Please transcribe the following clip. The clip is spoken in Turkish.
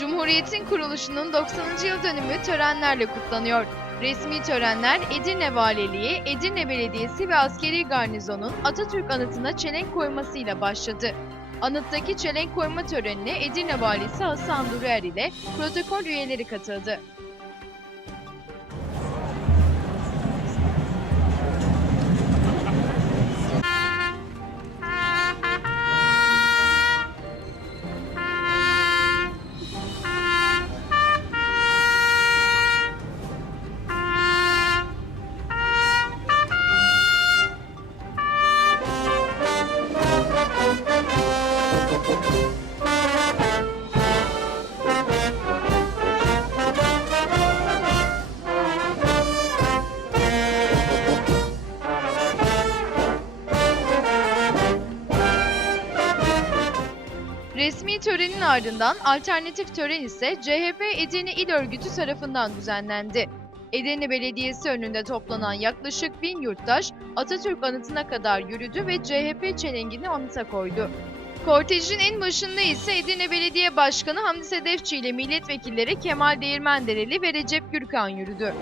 Cumhuriyet'in kuruluşunun 90. yıl dönümü törenlerle kutlanıyor. Resmi törenler Edirne Valiliği, Edirne Belediyesi ve Askeri Garnizon'un Atatürk anıtına çelenk koymasıyla başladı. Anıttaki çelenk koyma törenine Edirne Valisi Hasan Duruer ile protokol üyeleri katıldı. Resmi törenin ardından alternatif tören ise CHP Edirne İl Örgütü tarafından düzenlendi. Edirne Belediyesi önünde toplanan yaklaşık bin yurttaş Atatürk anıtına kadar yürüdü ve CHP çelengini anıta koydu. Kortejin en başında ise Edirne Belediye Başkanı Hamdi Sedefçi ile milletvekilleri Kemal Değirmendereli ve Recep Gürkan yürüdü.